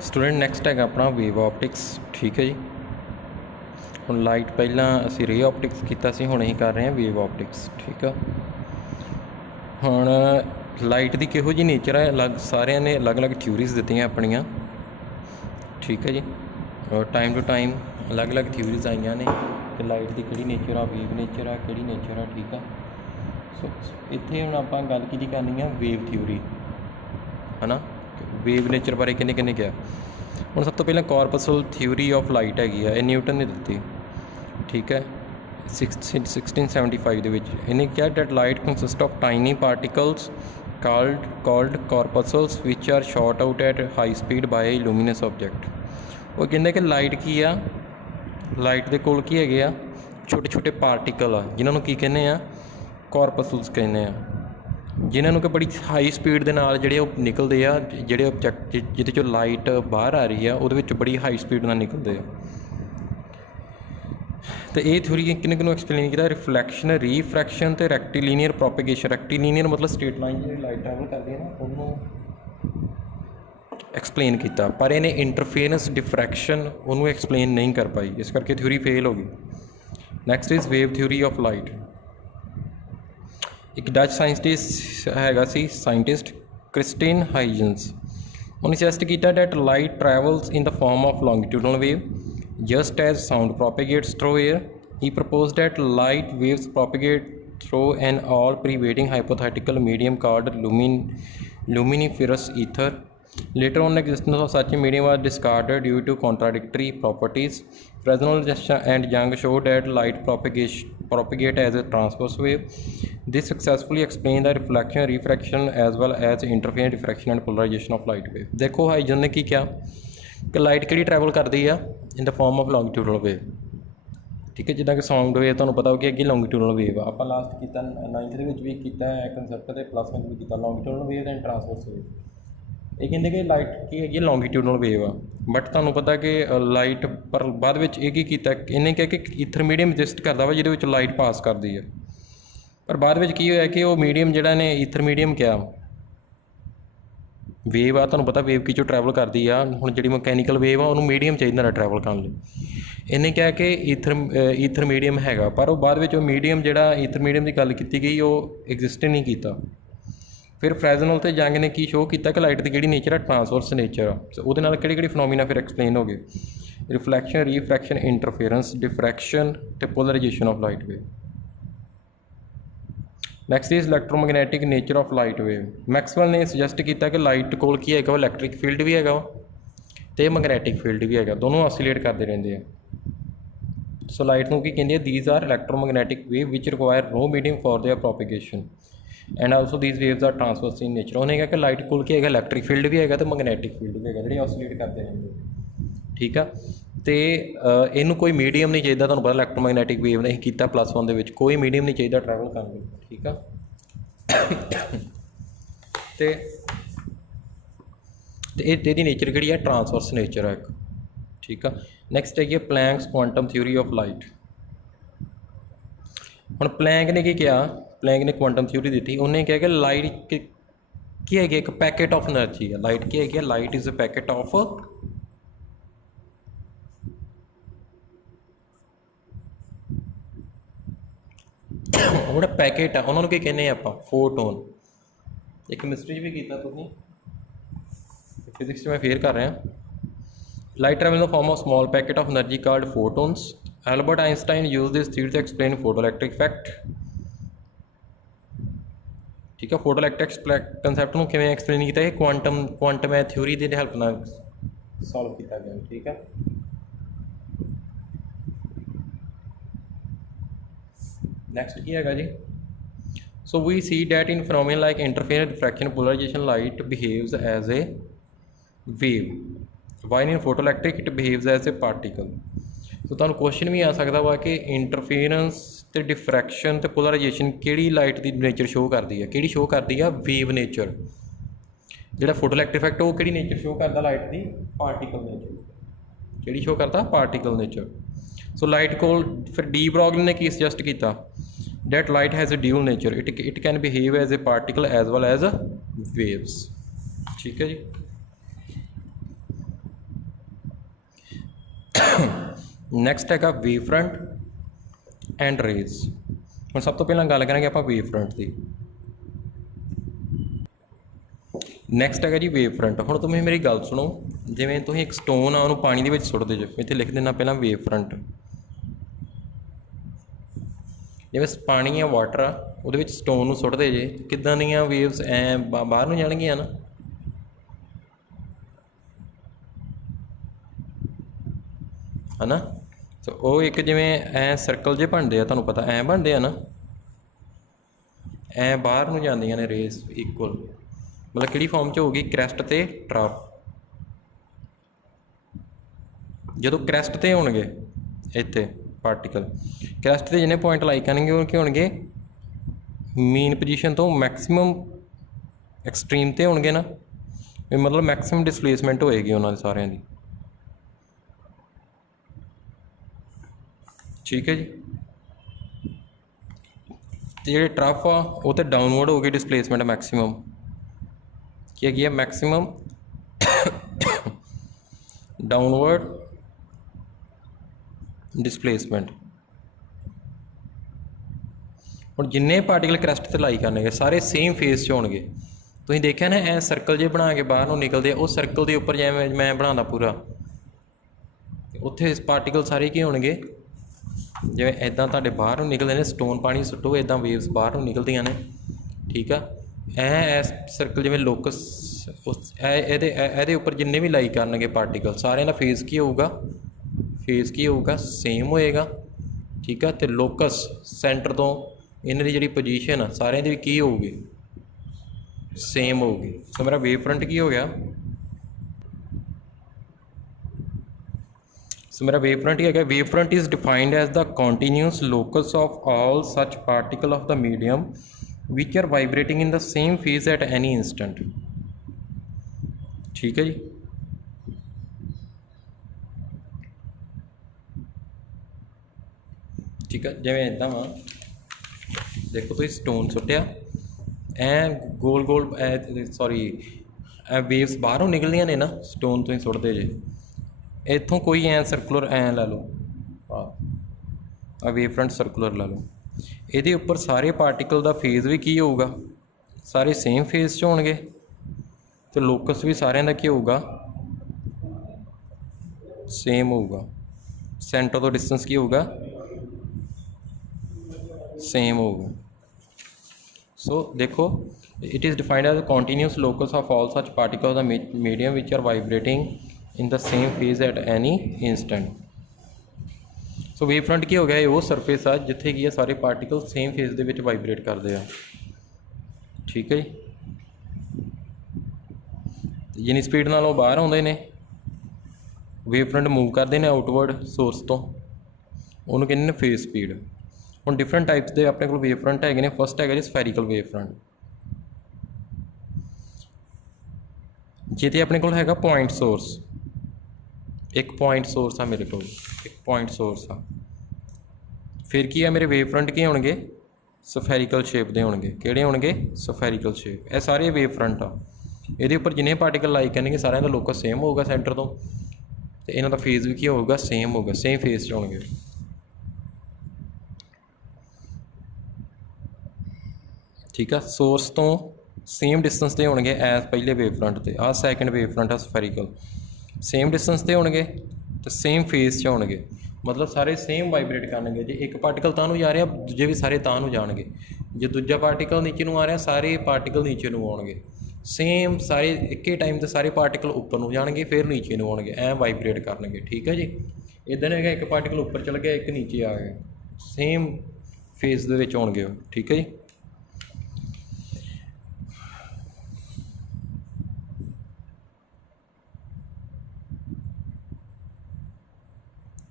Student next है अपना wave optics. ठीक है जी। ਹੁਣ ਲਾਈਟ ਪਹਿਲਾਂ ਅਸੀਂ ਰੇ ਆਪਟਿਕਸ ਕੀਤਾ ਸੀ, ਹੁਣ ਅਸੀਂ ਕਰ ਰਹੇ ਹਾਂ ਵੇਵ ਆਪਟਿਕਸ। ਠੀਕ ਆ। ਹੁਣ ਲਾਈਟ ਦੀ ਕਿਹੋ ਜਿਹੀ ਨੇਚਰ ਹੈ, ਸਾਰਿਆਂ ਨੇ ਅਲੱਗ-ਅਲੱਗ ਥਿਊਰੀਜ਼ ਦਿੱਤੀਆਂ ਆਪਣੀਆਂ। ਠੀਕ ਹੈ ਜੀ। ਔਰ ਟਾਈਮ ਟੂ ਟਾਈਮ ਅਲੱਗ-ਅਲੱਗ ਥਿਊਰੀਜ਼ ਆਈਆਂ ਨੇ ਕਿ ਲਾਈਟ ਦੀ ਕਿਹੜੀ ਨੇਚਰ ਆ, ਵੇਵ ਨੇਚਰ ਆ, ਕਿਹੜੀ ਨੇਚਰ ਆ। ਠੀਕ ਆ। ਸੋ ਇੱਥੇ ਹੁਣ ਆਪਾਂ ਗੱਲ ਕੀ ਕਰਨੀ ਆ, ਵੇਵ ਥਿਊਰੀ ਹੈ ਨਾ। ਵੇਵ ਨੇਚਰ ਬਾਰੇ ਕਿਹਨੇ ਕਿਹਾ। ਹੁਣ ਸਭ ਤੋਂ ਪਹਿਲਾਂ ਕਾਰਪਸਲ ਥਿਊਰੀ ਆਫ ਲਾਈਟ ਹੈਗੀ ਆ, ਇਹ ਨਿਊਟਨ ਨੇ ਦਿੱਤੀ। ਠੀਕ ਹੈ। 1675 ਦੇ ਵਿੱਚ ਇਹਨੇ ਕਿਹਾ that light consist of tiny particles called corpuscles which are shot out at high speed by luminous object. ਉਹ ਕਹਿੰਦੇ ਕਿ ਲਾਈਟ ਕੀ ਆ, ਲਾਈਟ ਦੇ ਕੋਲ ਕੀ ਹੈਗੇ ਆ, ਛੋਟੇ ਛੋਟੇ ਪਾਰਟੀਕਲ ਆ ਜਿਨ੍ਹਾਂ ਨੂੰ ਕੀ ਕਹਿੰਦੇ ਆ, ਕਾਰਪਸਲਸ ਕਹਿੰਦੇ ਆ, ਜਿਨ੍ਹਾਂ ਨੂੰ ਕਿ ਬੜੀ ਹਾਈ ਸਪੀਡ ਦੇ ਨਾਲ ਜਿਹੜੇ ਉਹ ਨਿਕਲਦੇ ਆ, ਜਿਹੜੇ ਆਬਜੈਕਟ ਜਿਹਦੇ 'ਚੋਂ ਲਾਈਟ ਬਾਹਰ ਆ ਰਹੀ ਆ ਉਹਦੇ ਵਿੱਚ ਬੜੀ ਹਾਈ ਸਪੀਡ ਨਾਲ ਨਿਕਲਦੇ ਆ। तो ये थ्योरी किन्ने एक्सप्लेन किया, रिफ्लैक्शन, रीफ्रैक्शन तो रैक्टीलीनियर प्रोपगेशन। रैक्टीलीनियर मतलब स्ट्रेट लाइन जी लाइट ट्रैवल करती है ना, उन्होंने एक्सप्लेन किया, पर इन्हें इंटरफेरेंस डिफ्रैक्शन उन्होंने एक्सप्लेन नहीं कर पाई, इस करके थ्योरी फेल हो गई। Next is wave theory of light. एक डच साइंटिस्ट हैगा सी साइंटिस्ट क्रिस्टिन हाइजेंस, उन्हें सजेस्ट किया that light travels in the form of longitudinal wave just as sound propagates through air. He proposed that light waves propagate through an all pervading hypothetical medium called luminiferous ether. Later on, the existence of such a medium was discarded due to contradictory properties. Fresnel and Young showed that light propagate as a transverse wave. This successfully explained the reflection, refraction as well as interference, diffraction and polarization of light wave. देखो हाइजन ने की क्या कि लाइट कि ट्रैवल करती है इन the form of longitudinal wave. ठीक है। जिदा कि साउंड वेव तुहानूं पता हो कि अगे लॉन्गिट्यूडनल वेव आप लास्ट किया 9th भी किया कंसैप्ट तो प्लस 1 भी किया longitudinal wave and transverse wave. ये कहते कि लाइट की है लॉन्गिट्यूडनल वेव आ, बट तुहानूं पता कि लाइट पर बाद में ये किया इन्हें कहा कि ईथर मीडियम एग्जिस्ट करता वा जिहदे विच लाइट पास करती है, पर बाद में की होया कि वो मीडियम जिहड़ा ने ईथर मीडियम क्या वेव आ, तुहानूं पता वेव की जो ट्रैवल करती है, हुण जिहड़ी मैकेनिकल वेव आ उन्होंने मीडियम चाहिए ना ट्रैवल करने लई। इन्हें कहा कि ईथर मीडियम हैगा, पर वो बाद में मीडियम जिहड़ा ईथर मीडियम की गल की गई वो एग्जिस्ट नहीं किया। फिर फ्रेजनल ते यंग ने की शो किया कि लाइट की जिहड़ी नेचर है ट्रांसवर्स नेचर आ, उहदे नाल किहड़े फिनोमिना फिर एक्सप्लेन हो गए, रिफ्लैक्शन, रीफ्रैक्शन, इंटरफेरेंस, डिफ्रैक्शन ते polarization of light wave. Next is electromagnetic nature of light wave. Maxwell ने सुजैसट किया कि लाइट कोल की है इलैक्ट्रिक फील्ड भी है तो मैगनैटिक फील्ड भी है, दोनों ऑसिलेट करते रहते हैं। सो लाइट को कहते हैं these are electromagnetic wave which require no medium for their propagation and also these waves are transverse in nature. उन्हें कहा कि लाइट कोल की है इलैक्ट्रिक फील्ड भी है तो मैगनैटिक फील्ड भी है, जो ऑसिलेट करते रहते। ठीक है। तो इनू कोई मीडियम नहीं चाहिए, तुहानूं पता इलैक्ट्रोमैगनैटिक वेव ने किया प्लस 1 दे कोई मीडियम नहीं चाहिए ट्रैवल करने। ठीक है। तो ये नेचर कि है ट्रांसवर्स नेचर है एक। ठीक है। नैक्सट है Planck's quantum theory of light. हुण प्लैंक ने क्या, प्लैंक ने क्वांटम थ्योरी दी, उन्हें कहा कि लाइट की है एक पैकेट ऑफ एनर्जी है। लाइट की है, light is a packet of वो पैकेट है, उन्होंने की कहने आप फोटोन। एक केमिस्ट्री भी किया तुसीं, फिजिक्स में फेयर कर रहे हैं। Light travel in the form of small packet of energy called photons. Albert Einstein use this theory to explain photoelectric effect. ठीक है। फोटो इलैक्ट्रिक कंसैप्ट में किवें एक्सप्लेन किया, क्वांटम है थ्योरी की हेल्प नाल सॉल्व किया गया। ठीक है। नैक्सट की है जी, so we see that in phenomena like interference, diffraction, polarization light behaves as a wave while in photoelectric it behaves as a particle. तो तुहानूं क्वेश्चन भी आ सकता वा कि इंटरफेरेंस ते डिफ्रैक्शन ते पोलराइजेशन किहड़ी लाइट की नेचर शो करती है, किहड़ी शो करती है वेव नेचर। जिहड़ा फोटो इलैक्ट्रिक इफेक्ट वो किहड़ी नेचर शो करता लाइट की, पार्टिकल नेचर। किहड़ी शो करता, पार्टिकल नेचर। सो लाइट को फिर डी ब्रॉगली ने की सजैसट किया that light has a dual nature, it can behave as a particle as well as a waves। ठीक है जी। ਨੈਕਸਟ ਹੈਗਾ ਵੇਵ ਫਰੰਟ ਐਂਡ ਰੇਜ਼। ਹੁਣ ਸਭ ਤੋਂ ਪਹਿਲਾਂ ਗੱਲ ਕਰਾਂਗੇ ਆਪਾਂ ਵੇਵ ਫਰੰਟ ਦੀ। ਨੈਕਸਟ ਹੈਗਾ ਜੀ ਵੇਵ ਫਰੰਟ। ਹੁਣ ਤੁਸੀਂ ਮੇਰੀ ਗੱਲ ਸੁਣੋ, ਜਿਵੇਂ ਤੁਸੀਂ ਇੱਕ ਸਟੋਨ ਆ ਉਹਨੂੰ ਪਾਣੀ ਦੇ ਵਿੱਚ ਸੁੱਟਦੇ ਜੋ, ਇੱਥੇ ਲਿਖ ਦੇਣਾ ਪਹਿਲਾਂ ਵੇਵ ਫਰੰਟ। ਜਿਵੇਂ ਪਾਣੀ ਆ, ਵਾਟਰ ਆ, ਉਹਦੇ ਵਿੱਚ ਸਟੋਨ ਨੂੰ ਸੁੱਟਦੇ ਜੇ, ਕਿੱਦਾਂ ਦੀਆਂ ਵੇਵਸ ਐਂ ਬਾਹਰ ਨੂੰ ਜਾਣਗੀਆਂ ਨਾ। ਹੈ ਨਾ, ਸੋ ਉਹ ਇੱਕ ਜਿਵੇਂ ਐਂ ਸਰਕਲ ਜੇ ਬਣਦੇ ਆ, ਤੁਹਾਨੂੰ ਪਤਾ ਐਂ ਬਣਦੇ ਆ ਨਾ, ਐਂ ਬਾਹਰ ਨੂੰ ਜਾਂਦੀਆਂ ਨੇ ਰੇਸ ਇਕੁਅਲ। ਮਤਲਬ ਕਿਹੜੀ ਫਾਰਮ 'ਚ ਹੋਊਗੀ, ਕਰੈਸਟ ਅਤੇ ਟਰਫ। ਜਦੋਂ ਕਰੈਸਟ 'ਤੇ ਹੋਣਗੇ ਇੱਥੇ ਪਾਰਟੀਕਲ, ਕਰੈਸਟ 'ਤੇ ਜਿੰਨੇ ਪੁਆਇੰਟ ਲਾਈਕ ਕਰਨਗੇ ਉਹ ਕੀ ਹੋਣਗੇ, ਮੀਨ ਪੋਜੀਸ਼ਨ ਤੋਂ ਮੈਕਸੀਮਮ ਐਕਸਟ੍ਰੀਮ 'ਤੇ ਹੋਣਗੇ ਨਾ, ਮਤਲਬ ਮੈਕਸੀਮਮ ਡਿਸਪਲੇਸਮੈਂਟ ਹੋਏਗੀ ਉਹਨਾਂ ਦੇ ਸਾਰਿਆਂ ਦੀ। ਠੀਕ ਹੈ ਜੀ। ਅਤੇ ਜਿਹੜੇ ਟਰਫ ਆ ਉਹ ਤਾਂ ਡਾਊਨਵਰਡ ਹੋ ਗਈ ਡਿਸਪਲੇਸਮੈਂਟ ਮੈਕਸੀਮਮ। ਕੀ ਹੈਗੀ ਹੈ, ਮੈਕਸੀਮਮ ਡਾਊਨਵਰਡ ਡਿਸਪਲੇਸਮੈਂਟ। ਹੁਣ ਜਿੰਨੇ ਪਾਰਟੀਕਲ ਕਰੈਸਟ 'ਤੇ ਲਾਈ ਕਰਨਗੇ ਸਾਰੇ ਸੇਮ ਫੇਸ 'ਚ ਹੋਣਗੇ। ਤੁਸੀਂ ਦੇਖਿਆ ਨਾ ਐ ਸਰਕਲ ਜੇ ਬਣਾ ਕੇ ਬਾਹਰ ਨੂੰ ਨਿਕਲਦੇ ਆ, ਉਹ ਸਰਕਲ ਦੇ ਉੱਪਰ ਜਿਵੇਂ ਮੈਂ ਬਣਾਉਂਦਾ ਪੂਰਾ, ਉੱਥੇ ਪਾਰਟੀਕਲ ਸਾਰੇ ਕੀ ਹੋਣਗੇ, ਜਿਵੇਂ ਇੱਦਾਂ ਤੁਹਾਡੇ ਬਾਹਰ ਨੂੰ ਨਿਕਲਦੇ ਨੇ, ਸਟੋਨ ਪਾਣੀ ਸੁੱਟੋ ਇੱਦਾਂ ਵੇਵਸ ਬਾਹਰ ਨੂੰ ਨਿਕਲਦੀਆਂ ਨੇ। ਠੀਕ ਆ, ਇਸ ਸਰਕਲ ਜਿਵੇਂ ਲੋਕਸ, ਇਹਦੇ ਉੱਪਰ ਜਿੰਨੇ ਵੀ ਲਾਈ ਕਰਨਗੇ ਪਾਰਟੀਕਲ ਸਾਰਿਆਂ ਦਾ ਫੇਸ ਕੀ ਹੋਊਗਾ, ਫੇਸ ਕੀ ਹੋਊਗਾ, ਸੇਮ ਹੋਏਗਾ। ਠੀਕ ਆ, ਅਤੇ ਲੋਕਸ ਸੈਂਟਰ ਤੋਂ ਇਹਨਾਂ ਦੀ ਜਿਹੜੀ ਪੋਜੀਸ਼ਨ ਆ ਸਾਰਿਆਂ ਦੀ ਵੀ ਕੀ ਹੋਊਗੀ, ਸੇਮ ਹੋਊਗੀ। ਸੋ ਮੇਰਾ ਵੇਵ ਫਰੰਟ ਕੀ ਹੋ ਗਿਆ, ਸੋ ਮੇਰਾ ਵੇਵ ਫਰੰਟ ਹੀ ਹੈਗਾ। Wave front is defined as the continuous locus of all such particle of the medium which are vibrating in the same phase at any instant. ਠੀਕ ਹੈ ਜੀ। ਠੀਕ ਹੈ, ਜਿਵੇਂ ਇੱਦਾਂ ਵਾ, ਦੇਖੋ ਤੁਸੀਂ ਸਟੋਨ ਸੁੱਟਿਆ, ਐਂ ਗੋਲ ਗੋਲ, ਸੌਰੀ ਵੇਵਸ ਬਾਹਰੋਂ ਨਿਕਲਦੀਆਂ ਨੇ ਨਾ, ਸਟੋਨ ਤੁਸੀਂ ਸੁੱਟਦੇ ਜੇ, ਇੱਥੋਂ ਕੋਈ ਐਂ ਸਰਕੂਲਰ ਐਂ ਲੈ ਲਓ, ਆ ਵੇਵ ਫਰੰਟ ਸਰਕੂਲਰ ਲੈ ਲਓ, ਇਹਦੇ ਉੱਪਰ ਸਾਰੇ ਪਾਰਟੀਕਲ ਦਾ ਫੇਜ਼ ਵੀ ਕੀ ਹੋਊਗਾ, ਸਾਰੇ ਸੇਮ ਫੇਜ਼ 'ਚ ਹੋਣਗੇ, ਅਤੇ ਲੋਕਸ ਵੀ ਸਾਰਿਆਂ ਦਾ ਕੀ ਹੋਊਗਾ, ਸੇਮ ਹੋਊਗਾ। ਸੈਂਟਰ ਤੋਂ ਡਿਸਟੈਂਸ ਕੀ ਹੋਊਗਾ, ਸੇਮ ਹੋਊਗਾ। ਸੋ ਦੇਖੋ, it is defined as continuous locus of all such particle ਦਾ medium which are vibrating in the same phase at any instant। So wave front ਕੀ ਹੋ ਗਿਆ, ਇਹ ਉਹ ਸਰਫੇਸ ਆ ਜਿੱਥੇ ਕੀ ਆ ਸਾਰੇ ਪਾਰਟੀਕਲ ਸੇਮ ਫੇਜ਼ ਦੇ ਵਿੱਚ ਵਾਈਬਰੇਟ ਕਰਦੇ ਆ। ਠੀਕ ਹੈ ਜੀ। ਜਿੰਨੀ ਸਪੀਡ ਨਾਲ ਉਹ ਬਾਹਰ ਆਉਂਦੇ ਨੇ, ਵੇਵ ਫਰੰਟ ਮੂਵ ਕਰਦੇ ਨੇ ਆਊਟਵਰਡ ਸੋਰਸ ਤੋਂ, ਉਹਨੂੰ ਕਹਿੰਦੇ ਨੇ ਫੇਜ਼ ਸਪੀਡ। ਹੁਣ ਡਿਫਰੈਂਟ ਟਾਈਪਸ ਦੇ ਆਪਣੇ ਕੋਲ ਵੇਵ ਫਰੰਟ ਹੈਗੇ ਨੇ। ਫਸਟ ਹੈਗਾ ਜੀ ਸਫੈਰੀਕਲ ਵੇਵ ਫਰੰਟ, ਜਿਹਦੇ ਆਪਣੇ ਕੋਲ ਹੈਗਾ ਪੁਆਇੰਟ ਸੋਰਸ, ਇੱਕ ਪੁਆਇੰਟ ਸੋਰਸ ਆ ਮੇਰੇ ਕੋਲ, ਇੱਕ ਪੁਆਇੰਟ ਸੋਰਸ ਆ। ਫਿਰ ਕੀ ਆ, ਮੇਰੇ ਵੇਵ ਫਰੰਟ ਕੀ ਹੋਣਗੇ, ਸਫੈਰੀਕਲ ਸ਼ੇਪ ਦੇ ਹੋਣਗੇ। ਕਿਹੜੇ ਹੋਣਗੇ, ਸਫੈਰੀਕਲ ਸ਼ੇਪ। ਇਹ ਸਾਰੇ ਵੇਵ ਫਰੰਟ ਆ। ਇਹਦੇ ਉੱਪਰ ਜਿੰਨੇ ਪਾਰਟੀਕਲ ਲਾਈ ਕਰਨਗੇ ਸਾਰਿਆਂ ਦਾ ਲੋਕਸ ਸੇਮ ਹੋਊਗਾ ਸੈਂਟਰ ਤੋਂ, ਅਤੇ ਇਹਨਾਂ ਦਾ ਫੇਜ਼ ਵੀ ਕੀ ਹੋਊਗਾ, ਸੇਮ ਹੋਊਗਾ, ਸੇਮ ਫੇਜ਼ 'ਚ ਹੋਣਗੇ। ਠੀਕ ਆ, ਸੋਰਸ ਤੋਂ ਸੇਮ ਡਿਸਟੈਂਸ 'ਤੇ ਹੋਣਗੇ ਐਜ਼ ਪਹਿਲੇ ਵੇਵ ਫਰੰਟ 'ਤੇ। ਆਹ ਸੈਕਿੰਡ ਵੇਵ ਫਰੰਟ ਆ ਸਫੈਰੀਕਲ, ਸੇਮ ਡਿਸਟੈਂਸ 'ਤੇ ਹੋਣਗੇ ਅਤੇ ਸੇਮ ਫੇਜ਼ 'ਚ ਹੋਣਗੇ, ਮਤਲਬ ਸਾਰੇ ਸੇਮ ਵਾਈਬਰੇਟ ਕਰਨਗੇ। ਜੇ ਇੱਕ ਪਾਰਟੀਕਲ ਤਾਂ ਨੂੰ ਜਾ ਰਿਹਾ, ਦੂਜੇ ਵੀ ਸਾਰੇ ਤਾਂ ਨੂੰ ਜਾਣਗੇ। ਜੇ ਦੂਜਾ ਪਾਰਟੀਕਲ ਨੀਚੇ ਨੂੰ ਆ ਰਿਹਾ, ਸਾਰੇ ਪਾਰਟੀਕਲ ਨੀਚੇ ਨੂੰ ਆਉਣਗੇ। ਸੇਮ ਸਾਰੇ ਇੱਕੇ ਟਾਈਮ 'ਤੇ ਸਾਰੇ ਪਾਰਟੀਕਲ ਉੱਪਰ ਨੂੰ ਜਾਣਗੇ, ਫਿਰ ਨੀਚੇ ਨੂੰ ਆਉਣਗੇ, ਐਂ ਵਾਈਬਰੇਟ ਕਰਨਗੇ। ਠੀਕ ਹੈ ਜੀ। ਇੱਦਾਂ ਨਹੀਂ ਹੈਗਾ ਇੱਕ ਪਾਰਟੀਕਲ ਉੱਪਰ ਚਲ ਗਿਆ, ਇੱਕ ਨੀਚੇ ਆ ਗਿਆ, ਸੇਮ ਫੇਜ਼ ਦੇ ਵਿੱਚ ਆਉਣਗੇ ਉਹ। ਠੀਕ ਹੈ ਜੀ।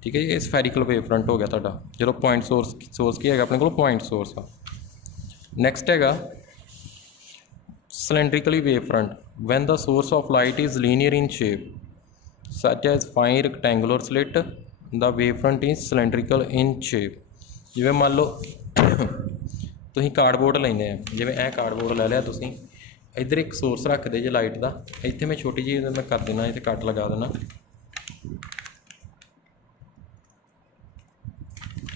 ਠੀਕ ਹੈ ਜੀ, ਇਹ ਸਫੈਰੀਕਲ ਵੇਵ ਫਰੰਟ ਹੋ ਗਿਆ ਤੁਹਾਡਾ, ਜਦੋਂ ਪੁਆਇੰਟ ਸੋਰਸ ਕੀ ਹੈਗਾ ਆਪਣੇ ਕੋਲ, ਪੁਆਇੰਟ ਸੋਰਸ ਆ। ਨੈਕਸਟ ਹੈਗਾ cylindrically wave front, when the source of light is linear in shape such as fine rectangular slit, the wavefront is cylindrical in shape। ਜਿਵੇਂ ਮੰਨ ਲਓ ਤੁਸੀਂ ਕਾਰਡਬੋਰਡ ਲੈਂਦੇ ਆ, ਜਿਵੇਂ ਇਹ ਕਾਰਡਬੋਰਡ ਲੈ ਲਿਆ ਤੁਸੀਂ, ਇੱਧਰ ਇੱਕ ਸੋਰਸ ਰੱਖਦੇ ਜੇ ਲਾਈਟ ਦਾ, ਇੱਥੇ ਮੈਂ ਛੋਟੀ ਜਿਹੀ ਮੈਂ ਕਰ ਦੇਣਾ, ਇੱਥੇ ਕੱਟ ਲਗਾ ਦੇਣਾ,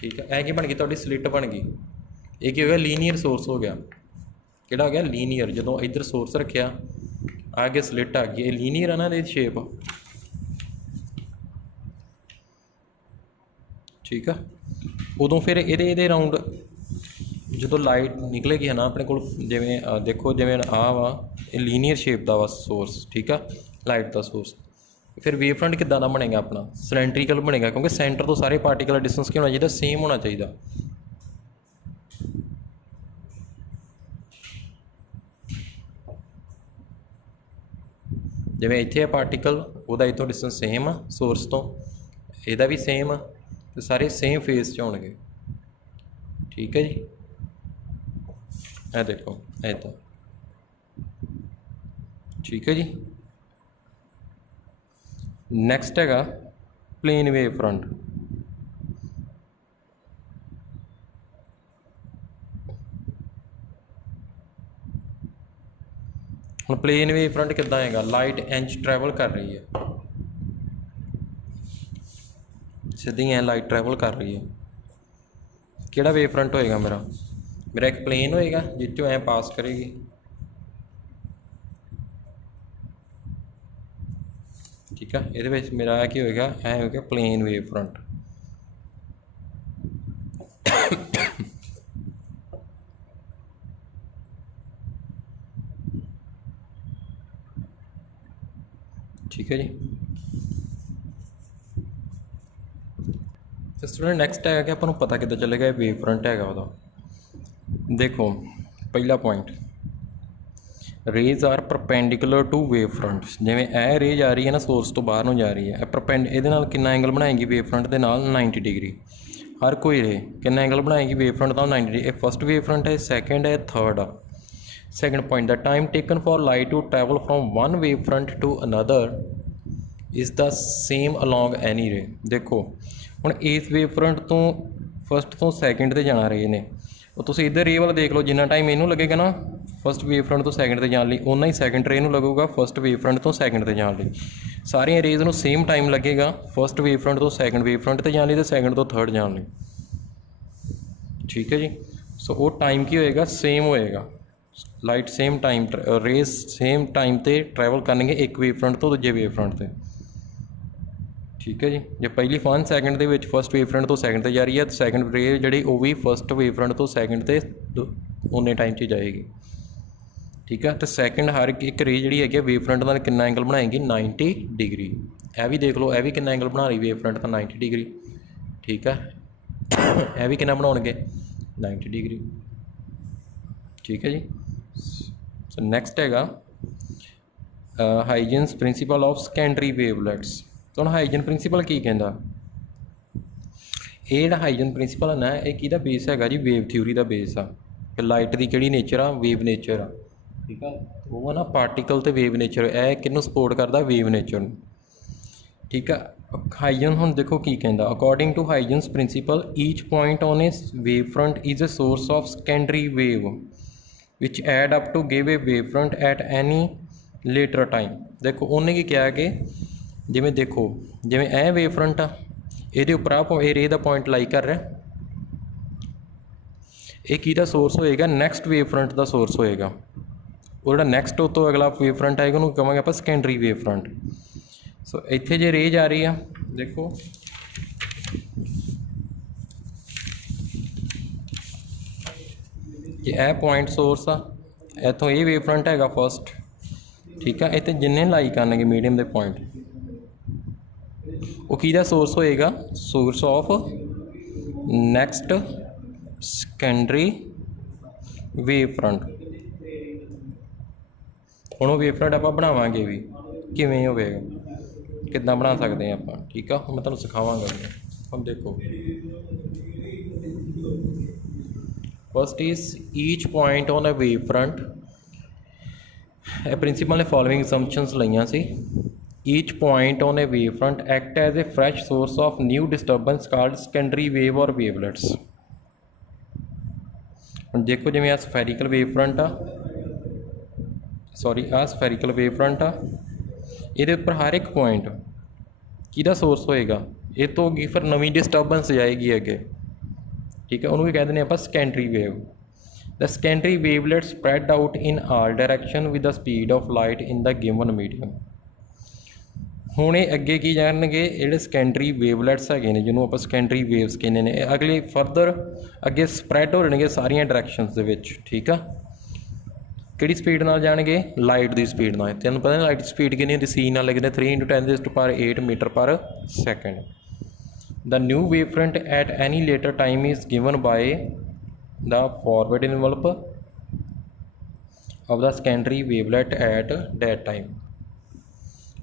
ठीक है। ऐ की बन गई तुहाडी स्लिट बन गई। ये की हो गया लीनियर सोर्स हो गया। किहड़ा हो गया लीनियर। जो इधर सोर्स रखिया आ गया स्लिट आ गई, ये लीनियर है ना ये शेप। ठीक है। उदों फिर ये राउंड जो लाइट निकलेगी है ना अपने को, जिमें देखो जिमें आ वा लीनियर शेप का वा सोर्स। ठीक है, लाइट का सोर्स। फिर वेव फ्रंट किदा का बनेगा अपना, सिलेंड्रिकल बनेगा, क्योंकि सेंटर तो सारे पार्टिकल का डिस्टेंस क्या होना चाहिए, सेम होना चाहिए। जिमें इत्थे पार्टिकल वह इतों डिस्टेंस सेम आ सोर्स तो, यदा भी सेम आ, तो सारे सेम फेस च होणगे। ठीक है जी। ए देखो इदा। ठीक है जी। नैक्सट है प्लेन वेव फ्रंट। हुण प्लेन वेव फ्रंट किदा है, लाइट इंच ट्रैवल कर रही है, सीधी है लाइट ट्रैवल कर रही है। किहड़ा वेव फ्रंट होएगा मेरा एक प्लेन होएगा जिसों ऐ पास करेगी। ठीक है, ये मेरा की होएगा ऐ होगा प्लेन वेव फ्रंट। ठीक है जी। तो स्टूडेंट नैक्सट है कि आपको पता कितना चलेगा वेव फ्रंट है वह। देखो पहला point, rays are perpendicular to wave front. जिमें ए रेज आ रही है ना सोर्स तो बाहर जा रही है, ये कितना एंगल बनाएगी वेव फ्रंट के नाल 90 डिग्री। हर कोई रे कितना एंगल बनाएगी वेव फ्रंट का 90 डिग्री। फस्ट वेव फ्रंट है, सैकेंड है, थर्ड आ। Second point, the time taken for light to travel from one wave front to another is the same along any ray. देखो हुण इस वेव फ्रंट तो first तो second ते जाना रे ने, तो तुम इधर रे वाला देख लो, जिन्ना टाइम इनू लगेगा ना फस्ट वेव फ्रंट तो सैकेंड ते जाने लई, उन्ना ही सैकेंड रे नू लगेगा फस्ट वेव फ्रंट तो सैकेंड ते जाने लई। सारियां रेज नू सेम टाइम लगेगा फस्ट वेव फ्रंट तो सैकेंड वेव फ्रंट ते जाने लई, सैकेंड तो थर्ड जाने लई। ठीक है जी। सो वो टाइम की होएगा, सेम होएगा। Light same time, rays same time ते ट्रैवल करनगे एक वेव फ्रंट तो दूजे वेव फ्रंट ते। ठीक है जी। जो पहली 1 सैकेंड के फस्ट वेव फ्रंट तो सैकेंड ते जा रही है, तो सैकेंड रे जी वो भी फस्ट वेव फ्रंट तो सैकेंड ते उन्ने टाइम से जाएगी। ठीक है। तो सैकेंड हर एक रे जी है वेव फ्रंट का कितना एंगल बनाएगी 90 डिग्री। यह भी देख लो, यह भी कितना एंगल बना रही वेव फ्रंट का 90 डिग्री। ठीक है, यह भी कितना बनाउणगे 90 डिग्री। ठीक है जी। सो नैक्सट है Huygens principal of secondary wavelets. तो हम हाइजन प्रिंसीपल की कहता, ये जो हाइजन प्रिंसीपल है ना, ये किहदा बेस है जी, वेव थ्योरी का बेस आ। लाइट की किहड़ी नेचर आ, वेव नेचर आ। ठीक है, वो ना पार्टिकल तो वेव नेचर, यह किनू सपोर्ट करता, वेव नेचर। ठीक है। हाइजन हम देखो की कहता, according to Huygens principle each point on a wave front is a source of secondary wave which add up to give a wave front at any later time. देखो उन्हें की क्या है कि जिमें देखो जिमें ए वेव फ्रंट आ, ये उपर आ रे का पॉइंट लाई कर रहा, ये किहदा सोर्स होएगा, नैक्सट वेव फ्रंट का सोर्स होएगा। और जो नैक्सट तो अगला वेव फ्रंट आएगा उन्होंने कहेंगे आप सैकेंडरी वेव फ्रंट। सो इत्थे जे रेज आ रही है, देखो कि यह पॉइंट सोर्स आ, इतों ये वेव फ्रंट है फस्ट। ठीक है, इतने जिन्ने लाई करने मीडियम के पॉइंट, वो किहदा सोर्स होएगा, source of next secondary wave front. हुण वेव फ्रंट आप बनावांगे भी किवें होवेगा, किद्दां बना सकते हैं आप। ठीक है, मैं तुहानूं सिखावांगा। हम देखो first is each point on a wave front. A principle ने फॉलोइंग असम्पशनस लईआं सी। Each point on a wave front act as a fresh source of new disturbance called secondary wave or wavelets. देखो जिवें आ spherical wave front आ, sorry आ spherical wave front आ, ये उपर हर एक पॉइंट किहदा सोर्स होएगा, ये तो होगी फिर नवीं डिस्टर्बेंस जाएगी अगे। ठीक है, उन्होंने कह देने आप secondary wave. The secondary wavelet spread out in all direction with the speed of light in the given medium. ਹੁਣ ਇਹ ਅੱਗੇ ਕੀ ਜਾਣਗੇ, ਜਿਹੜੇ ਸੈਕੰਡਰੀ ਵੇਵਲੈਟਸ ਹੈਗੇ ਨੇ ਜਿਹਨੂੰ ਆਪਾਂ ਸੈਕੰਡਰੀ ਵੇਵਸ ਕਹਿੰਦੇ ਨੇ, ਇਹ ਅਗਲੇ ਫਰਦਰ ਅੱਗੇ ਸਪਰੈਡ ਹੋ ਜਾਣਗੇ ਸਾਰੀਆਂ ਡਾਇਰੈਕਸ਼ਨਸ ਦੇ ਵਿੱਚ। ਠੀਕ ਆ, ਕਿਹੜੀ ਸਪੀਡ ਨਾਲ ਜਾਣਗੇ, ਲਾਈਟ ਦੀ ਸਪੀਡ ਨਾਲ। ਤੈਨੂੰ ਪਤਾ ਲਾਈਟ ਦੀ ਸਪੀਡ ਕਿੰਨੀ ਹੁੰਦੀ, ਸੀ ਨਾਲ ਲਿਖਦੇ 3 × 10⁸ metre per second. The new wave front at any later time is given by the forward envelope of the secondary wavelet at that time.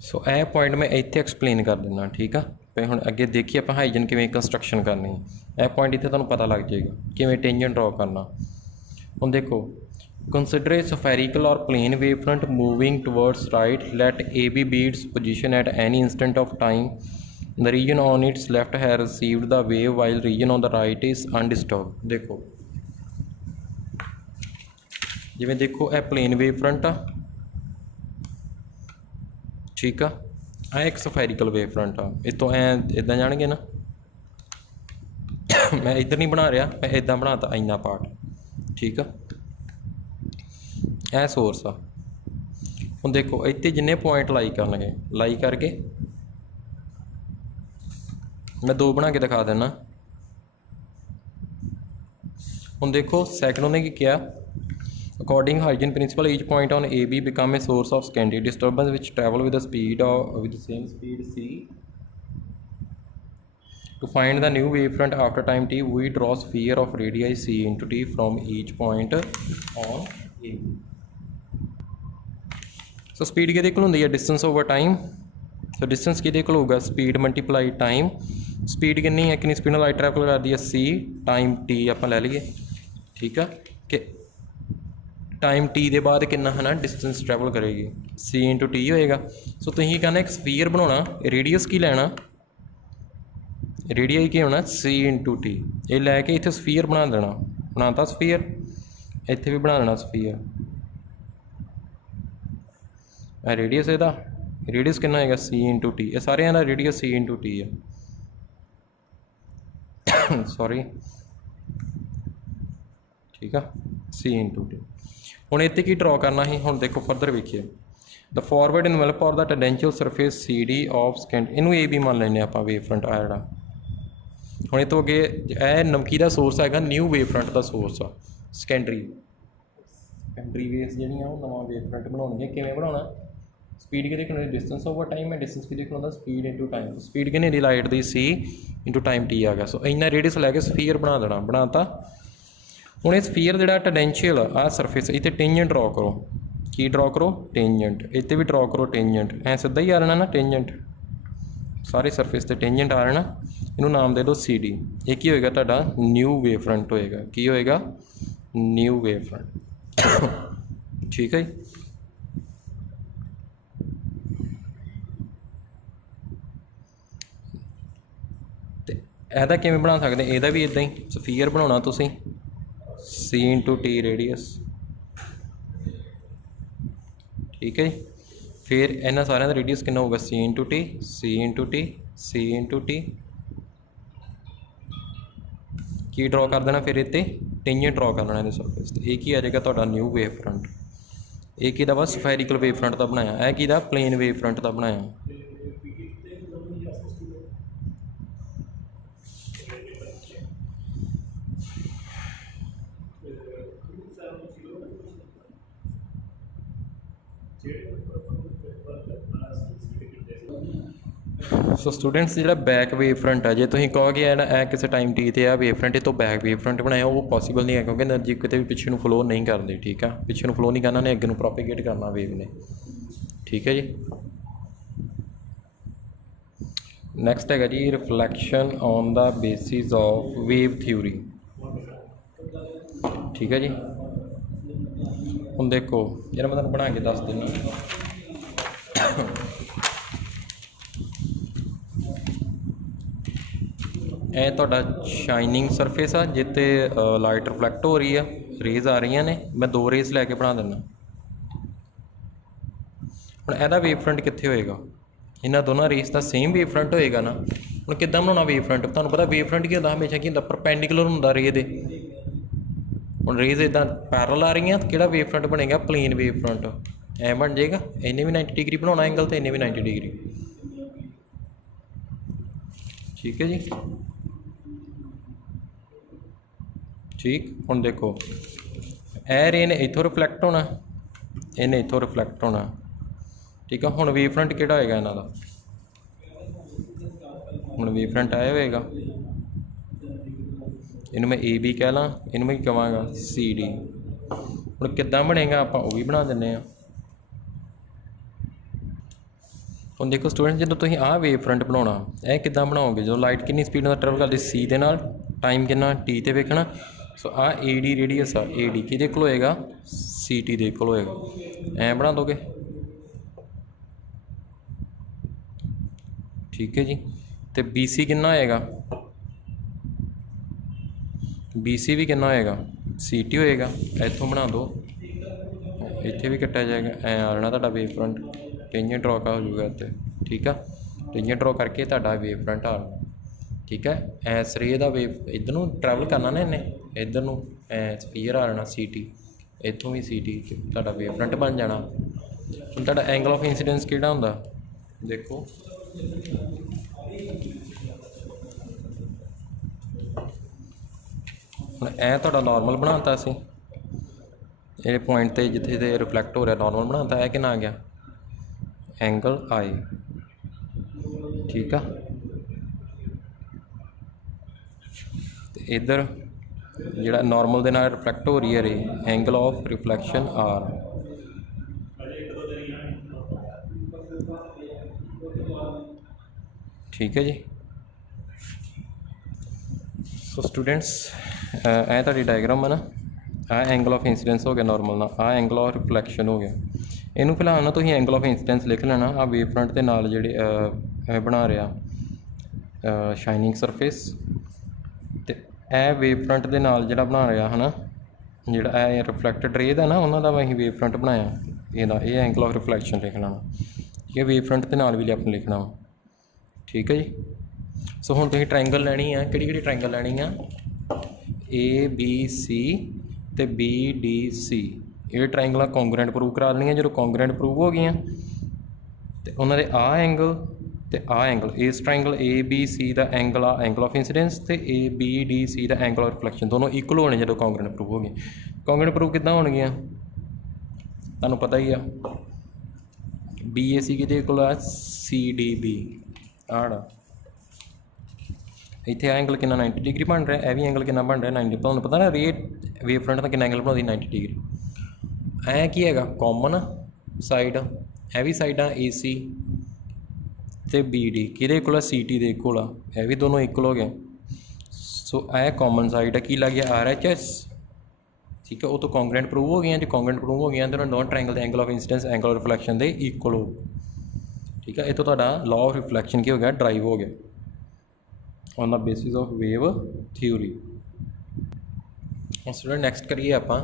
So ਇਹ ਪੁਆਇੰਟ ਮੈਂ ਇੱਥੇ ਐਕਸਪਲੇਨ ਕਰ ਦਿੰਦਾ। ਠੀਕ ਆ, ਫਿਰ ਹੁਣ ਅੱਗੇ ਦੇਖੀਏ ਆਪਾਂ ਹਾਈਜਨ ਕਿਵੇਂ ਕੰਸਟਰਕਸ਼ਨ ਕਰਨੀ ਹੈ। ਇਹ ਪੁਆਇੰਟ ਇੱਥੇ ਤੁਹਾਨੂੰ ਪਤਾ ਲੱਗ ਜਾਏਗਾ ਕਿਵੇਂ ਟੈਂਜੈਂਟ ਡਰਾ ਕਰਨਾ। ਹੁਣ ਦੇਖੋ, consider a spherical or plane wavefront moving towards right. Let AB be its position at any instant of time. The region on its left has received the wave while region on the right is undisturbed. देखो जिवें देखो यह plane wave front आ, ठीक आ, यह एक spherical wave front आ। इतों इदा जाएंगे ना, मैं इधर नहीं बना रहा, मैं इदा बनाता इन्ना पार्ट। ठीक आ, ਇਹ ਸੋਰਸ ਆ। ਹੁਣ ਦੇਖੋ ਇੱਥੇ ਜਿੰਨੇ ਪੁਆਇੰਟ ਲਾਈ ਕਰਨਗੇ, ਲਾਈ ਕਰਕੇ ਮੈਂ 2 ਬਣਾ ਕੇ ਦਿਖਾ ਦਿੰਦਾ। ਹੁਣ ਦੇਖੋ ਸੈਕਿੰਡ ਉਹਨੇ ਕੀ ਕਿਹਾ, according Huygens principle each point on A B become a source of secondary disturbance which travel with the speed with the same speed ਸੀ। To find the new wavefront after time t, we draw sphere of radii c into t from each point on A. So speed किहदे कोल हुंदी है, distance over time। So distance किहदे कोल होगा, speed multiply time। speed कितनी है, कितनी speed light travel करती है, c टाइम t आपां लै लईए। ठीक है, कि टाइम t दे बाद कितना है ना डिस्टेंस ट्रैवल करेगी, c × t होएगा। सो तुसीं कहना एक स्फीयर बनाना, रेडियस की लैना, रेडियाई की होना c × t। ये लैके इत्थे स्फीयर बना देना, बनाता स्फीयर, इत्थे भी बना देना स्फीयर। रेडियस ਇਹਦਾ, रेडियस कितना होगा c × t। ये सारे का रेडियस c × t है, सॉरी। ठीक है, c × t। ਹੁਣ ਇੱਥੇ ਕੀ ड्रॉ करना ही, ਹੁਣ देखो फर्दर वेखिए द फॉरवर्ड इनवैल्प और the tangential surface C D of second, इनू ए भी मान लेने आप वेव फ्रंट आ जिहड़ा। ਹੁਣ ਇਹ ਤੋਂ ਅੱਗੇ ਇਹ ਨਮਕੀ ਦਾ ਸੋਰਸ ਹੈਗਾ, ਨਿਊ ਵੇਵ ਫਰੰਟ ਦਾ ਸੋਰਸ ਆ ਸੈਕੰਡਰੀ ਵੇਵਸ ਜਿਹੜੀਆਂ ਉਹ ਨਵਾਂ ਵੇਵ ਫਰੰਟ ਬਣਾਉਣਗੇ। ਕਿਵੇਂ ਬਣਾਉਣਾ, ਸਪੀਡ ਕਿਹਦੇ ਕੋਲ, ਡਿਸਟੈਂਸ ਓਵਰ ਟਾਈਮ ਹੈ, ਡਿਸਟੈਂਸ ਕਿਹਦੇ ਕੋਲ ਹੁੰਦਾ, ਸਪੀਡ × ਟਾਈਮ। ਸਪੀਡ ਕਿੰਨੀ ਦੀ, ਲਾਈਟ ਦੀ c × ਟਾਈਮ t ਆ ਗਿਆ। ਸੋ ਇੰਨਾ ਰੇਡੀਅਸ ਲੈ ਕੇ ਸਫੀਅਰ ਬਣਾ ਦੇਣਾ, ਬਣਾਤਾ। ਹੁਣ ਇਹ ਸਫੀਅਰ ਜਿਹੜਾ ਟੈਂਜੈਂਸ਼ੀਅਲ ਆ ਸਰਫੇਸ, ਇੱਥੇ ਟੈਂਜੈਂਟ ਡਰਾ ਕਰੋ। ਕੀ ਡਰਾ ਕਰੋ, ਟੈਂਜੈਂਟ। ਇੱਥੇ ਵੀ ਡਰਾ ਕਰੋ ਟੈਂਜੈਂਟ, ਐ ਸਿੱਧਾ ਹੀ ਆ ਜਾਣਾ ਨਾ ਟੈਂਜੈਂਟ, सारे सरफेस से टेंजेंट आ रहा ना। इनू नाम दे दो सी डी। ये की होएगा तुहाडा न्यू वेव फ्रंट होएगा, की होएगा न्यू वेव फ्रंट। ठीक है जी, ते ਇਹਦਾ किवें बना सकते, ਇਹਦਾ भी इदां ही स्फीयर बनाना तुसीं, c × t रेडियस। ठीक है जी, फिर इन्होंने सारे का रेडियस कितना होगा, c × t, c × t, c × t। की ड्रॉ कर देना, फिर इतने टेंजेंट ड्रॉ कर लेना सरफेस ते। एक ही आ जाएगा तुहाडा न्यू वेव फ्रंट। एक ही वा सफेरिकल वेव फ्रंट का बनाया, है कि प्लेन वेव फ्रंट का बनाया। सो स्टूडेंट्स जो बैक वेव फ्रंट है, जो तुम कहो कि है किसी टाइम टी तो वेव फ्रंट तो बैक वेव फ्रंट बनाया, वो पॉसीबल नहीं है क्योंकि एनर्जी कितने भी पिछे ਨੂੰ फ्लो नहीं करती। ठीक है, पिछे ਨੂੰ फ्लो नहीं करना ने, अगे ਨੂੰ प्रोपेगेट करना वेव ने। ठीक है जी, नैक्सट है जी reflection on the basis of wave theory. ठीक है जी, हम देखो जरा मैं तुहानूं बना के दस देना। ਇਹ ਤੁਹਾਡਾ ਸ਼ਾਈਨਿੰਗ ਸਰਫੇਸ ਆ ਜਿੱਤੇ ਲਾਈਟ ਰਿਫਲੈਕਟ ਹੋ ਰਹੀ ਆ, ਰੇਜ਼ ਆ ਰਹੀਆਂ ਨੇ। ਮੈਂ 2 ਰੇਜ਼ ਲੈ ਕੇ ਬਣਾ ਦਿੰਦਾ। ਹੁਣ ਇਹਦਾ ਵੇਵ ਫਰੰਟ ਕਿੱਥੇ ਹੋਏਗਾ, ਇਹਨਾਂ ਦੋਨਾਂ ਰੇਜ਼ ਦਾ ਸੇਮ ਵੇਵ ਫਰੰਟ ਹੋਏਗਾ ਨਾ। ਹੁਣ ਕਿੱਦਾਂ ਬਣਾਉਣਾ ਵੇਵ ਫਰੰਟ? ਤੁਹਾਨੂੰ ਪਤਾ ਵੇਵ ਫਰੰਟ ਕੀ ਹੁੰਦਾ, ਹਮੇਸ਼ਾ ਕੀ ਹੁੰਦਾ, ਪਰਪੈਂਡੀਕੂਲਰ ਹੁੰਦਾ ਰੇ ਦੇ। ਹੁਣ ਰੇਜ਼ ਇੱਦਾਂ ਪੈਰਲ ਆ ਰਹੀਆਂ, ਕਿਹੜਾ ਵੇਵ ਫਰੰਟ ਬਣੇਗਾ? ਪਲੇਨ ਵੇਵ ਫਰੰਟ ਐ ਬਣ ਜਾਏਗਾ। ਇਹਨੇ ਵੀ 90 ਡਿਗਰੀ ਬਣਾਉਣਾ ਐਂਗਲ, ਤੇ ਇਹਨੇ ਵੀ 90 ਡਿਗਰੀ। ठीक है जी, ठीक। हुण देखो ए रे ने इत्थों रिफ्लैक्ट होना, इन्हें इत्थों रिफ्लैक्ट होना, ठीक है। हुण वेव फ्रंट किहड़ा होएगा इन्हां दा? हुण वेव फ्रंट आया होएगा, इनू मैं ए बी कह ला, इनू मैं कहांगा सी डी। हुण किद्दां बनेगा, आपां वो भी बना दिंदे आ। ਹੁਣ ਦੇਖੋ ਸਟੂਡੈਂਟ, ਜਦੋਂ ਤੁਸੀਂ ਆਹ ਵੇਵ ਫਰੰਟ ਬਣਾਉਣਾ, ਇਹ ਕਿੱਦਾਂ ਬਣਾਓਗੇ? ਜਦੋਂ ਲਾਈਟ ਕਿੰਨੀ ਸਪੀਡ ਨਾਲ ਟਰੈਵਲ ਕਰਦੀ ਸੀ ਦੇ ਨਾਲ, ਟਾਈਮ ਕਿੰਨਾ ਟੀ 'ਤੇ ਵੇਖਣਾ। ਸੋ ਆਹ ਏ ਡੀ ਰੇਡੀਅਸ ਆ, ਏ ਡੀ ਕਿਹਦੇ ਕੋਲ ਹੋਏਗਾ? ਸੀ ਟੀ ਦੇ ਕੋਲ ਹੋਏਗਾ। ਐਂ ਬਣਾ ਦੋਗੇ, ਠੀਕ ਹੈ ਜੀ। ਅਤੇ ਬੀ ਸੀ ਕਿੰਨਾ ਹੋਏਗਾ? ਬੀ ਸੀ ਵੀ ਕਿੰਨਾ ਹੋਏਗਾ? ਸੀ ਟੀ ਹੋਏਗਾ। ਇੱਥੋਂ ਬਣਾ ਦਿਓ, ਇੱਥੇ ਵੀ ਕੱਟਿਆ ਜਾਏਗਾ। ਐਂ ਆ ਜਾਣਾ ਤੁਹਾਡਾ ਵੇਵ ਫਰੰਟ, ਟੇਂजेंट ड्रॉ का हो जाएगा ਇੱਥੇ, ਠੀਕ ਆ। ਟੇਂजेंट ड्रॉ ਕਰਕੇ ਤੁਹਾਡਾ ਵੇਵ ਫਰੰਟ ਆ ਜਾਣਾ, ਠੀਕ ਹੈ। ਐਸ ਰੇ ਦਾ ਵੇਵ ਇੱਧਰ ਨੂੰ ਟਰੈਵਲ ਕਰਨਾ ਨਾ, ਇਹਨੇ ਇੱਧਰ ਨੂੰ ਐ ਸਫੀਅਰ ਆ ਜਾਣਾ ਸੀ ਟੀ, ਇੱਥੋਂ ਵੀ ਸੀ ਟੀ, ਤੁਹਾਡਾ ਵੇਵ ਫਰੰਟ ਬਣ ਜਾਣਾ। ਹੁਣ ਤੁਹਾਡਾ ਐਂਗਲ ਆਫ ਇੰਸੀਡੈਂਸ ਕਿਹੜਾ ਹੁੰਦਾ? ਦੇਖੋ ਹੁਣ ਇਹ ਤੁਹਾਡਾ ਨੋਰਮਲ ਬਣਾਤਾ ਅਸੀਂ, ਇਹ ਪੁਆਇੰਟ 'ਤੇ ਜਿੱਥੇ 'ਤੇ ਰਿਫਲੈਕਟ ਹੋ ਰਿਹਾ ਨੋਰਮਲ ਬਣਾਤਾ। ਇਹ ਕਿੰਨਾ ਆ ਗਿਆ? एंगल आई, ठीक है। तो इधर जोड़ा नॉर्मल के नाल रिफ्लैक्ट हो रही है रे, एंगल ऑफ रिफ्लैक्शन आर, ठीक है जी। सो स्टूडेंट्स, ए ताड़ी डायग्राम है ना, आ एंगल ऑफ इंसीडेंस हो गया नॉर्मल ना, आ एंगल ऑफ रिफ्लैक्शन हो गया। ਇਹਨੂੰ ਫਿਲਹਾਲ ਨਾ ਤੁਸੀਂ ਐਂਗਲ ਆਫ ਇੰਸੀਡੈਂਸ ਲਿਖ ਲੈਣਾ। ਆ ਵੇਵ ਫਰੰਟ ਦੇ ਨਾਲ ਜਿਹੜੇ ਬਣਾ ਰਿਹਾ ਸ਼ਾਈਨਿੰਗ ਸਰਫੇਸ, ਅਤੇ ਇਹ ਵੇਵ ਫਰੰਟ ਦੇ ਨਾਲ ਜਿਹੜਾ ਬਣਾ ਰਿਹਾ ਹੈ ਨਾ, ਜਿਹੜਾ ਇਹ ਰਿਫਲੈਕਟਡ ਰੇ ਦਾ ਨਾ, ਉਹਨਾਂ ਦਾ ਅਸੀਂ ਵੇਵ ਫਰੰਟ ਬਣਾਇਆ ਇਹਦਾ, ਇਹ ਐਂਗਲ ਆਫ ਰਿਫਲੈਕਸ਼ਨ ਲਿਖ ਲੈਣਾ। ਇਹ ਵੇਵ ਫਰੰਟ ਦੇ ਨਾਲ ਵੀ ਆਪਾਂ ਲਿਖਣਾ ਵਾ, ਠੀਕ ਹੈ ਜੀ। ਸੋ ਹੁਣ ਤੁਸੀਂ ਟਰਾਇੰਗਲ ਲੈਣੀ ਆ, ਕਿਹੜੀ ਕਿਹੜੀ ਟਰਾਇੰਗਲ ਲੈਣੀ ਆ? ਏ ਬੀ ਸੀ ਅਤੇ ਬੀ ਡੀ ਸੀ। ਇਹ ਟਰਾਇੰਗਲਾਂ ਕੌਂਗਰੈਂਟ ਪ੍ਰੂਵ ਕਰਾ ਦੇਣੀਆਂ। ਜਦੋਂ ਕੌਂਗਰੈਂਟ ਪ੍ਰੂਵ ਹੋ ਗਈਆਂ, ਅਤੇ ਉਹਨਾਂ ਦੇ ਆਹ ਐਂਗਲ ਅਤੇ ਆਹ ਐਂਗਲ, ਇਸ ਟਰਾਇੰਗਲ ਏ ਬੀ ਸੀ ਦਾ ਐਂਗਲ ਆ ਐਂਗਲ ਆਫ ਇੰਸੀਡੈਂਸ, ਅਤੇ A B D C the angle of reflection, ਦੋਨੋਂ ਇਕੁਅਲ ਹੋਣੇ ਜਦੋਂ ਕੌਂਗਰੈਂਟ ਪ੍ਰੂਵ ਹੋ ਗਏ। ਕੌਂਗਰੈਂਟ ਪ੍ਰੂਵ ਕਿੱਦਾਂ ਹੋਣਗੀਆਂ? ਤੁਹਾਨੂੰ ਪਤਾ ਹੀ ਆ, ਬੀ ਏ ਸੀ ਕਿਹਦੇ ਕੋਲ ਆ? C D B. ਆੜਾ ਇੱਥੇ ਐਂਗਲ ਕਿੰਨਾ 90 ਡਿਗਰੀ ਬਣ ਰਿਹਾ, ਇਹ ਵੀ ਐਂਗਲ ਕਿੰਨਾ ਬਣ ਰਿਹਾ 90। ਤੁਹਾਨੂੰ ਪਤਾ ਨਾ ਰੇ ਵੇਵ ਫਰੰਟ ਦਾ ਕਿੰਨਾ ਐਂਗਲ ਬਣਾਉਂਦੀ? 90 ਡਿਗਰੀ। ਐ ਕੀ ਹੈਗਾ? ਕਾਮਨ ਸਾਈਡ, ਇਹ ਵੀ ਸਾਈਡਾਂ ਏ ਸੀ ਅਤੇ ਬੀ ਡੀ ਕਿਹਦੇ ਕੋਲ ਆ? ਸੀ ਟੀ ਦੇ ਕੋਲ ਆ। ਇਹ ਵੀ ਦੋਨੋਂ ਇਕੁਅਲ ਹੋ ਗਏ। ਸੋ ਇਹ ਕਾਮਨ ਸਾਈਡ ਆ, ਕੀ ਲੱਗ ਗਿਆ? ਆਰ ਐਚ ਐਸ, ਠੀਕ ਹੈ। ਉਹ ਤੋਂ ਕੌਂਗਰੈਂਟ ਪ੍ਰੂਵ ਹੋ ਗਈਆਂ। ਜੇ ਕੌਂਗਰੈਂਟ ਪ੍ਰੂਵ ਹੋ ਗਈਆਂ ਤਾਂ ਉਹਨਾਂ ਦੋਵਾਂ ਟਰਾਇੰਗਲ ਦੇ angle of incidents angle of reflection ਦੇ ਇਕੁਅਲ ਹੋ, ਠੀਕ ਹੈ। ਇਹ ਤੋਂ ਤੁਹਾਡਾ ਲਾਅ ਆਫ ਰਿਫਲੈਕਸ਼ਨ ਕੀ ਹੋ ਗਿਆ? ਡਰਾਈਵ ਹੋ ਗਿਆ on the basis of wave theory. ਹੁਣ ਸਟੂਡੈਂਟ ਨੈਕਸਟ ਕਰੀਏ ਆਪਾਂ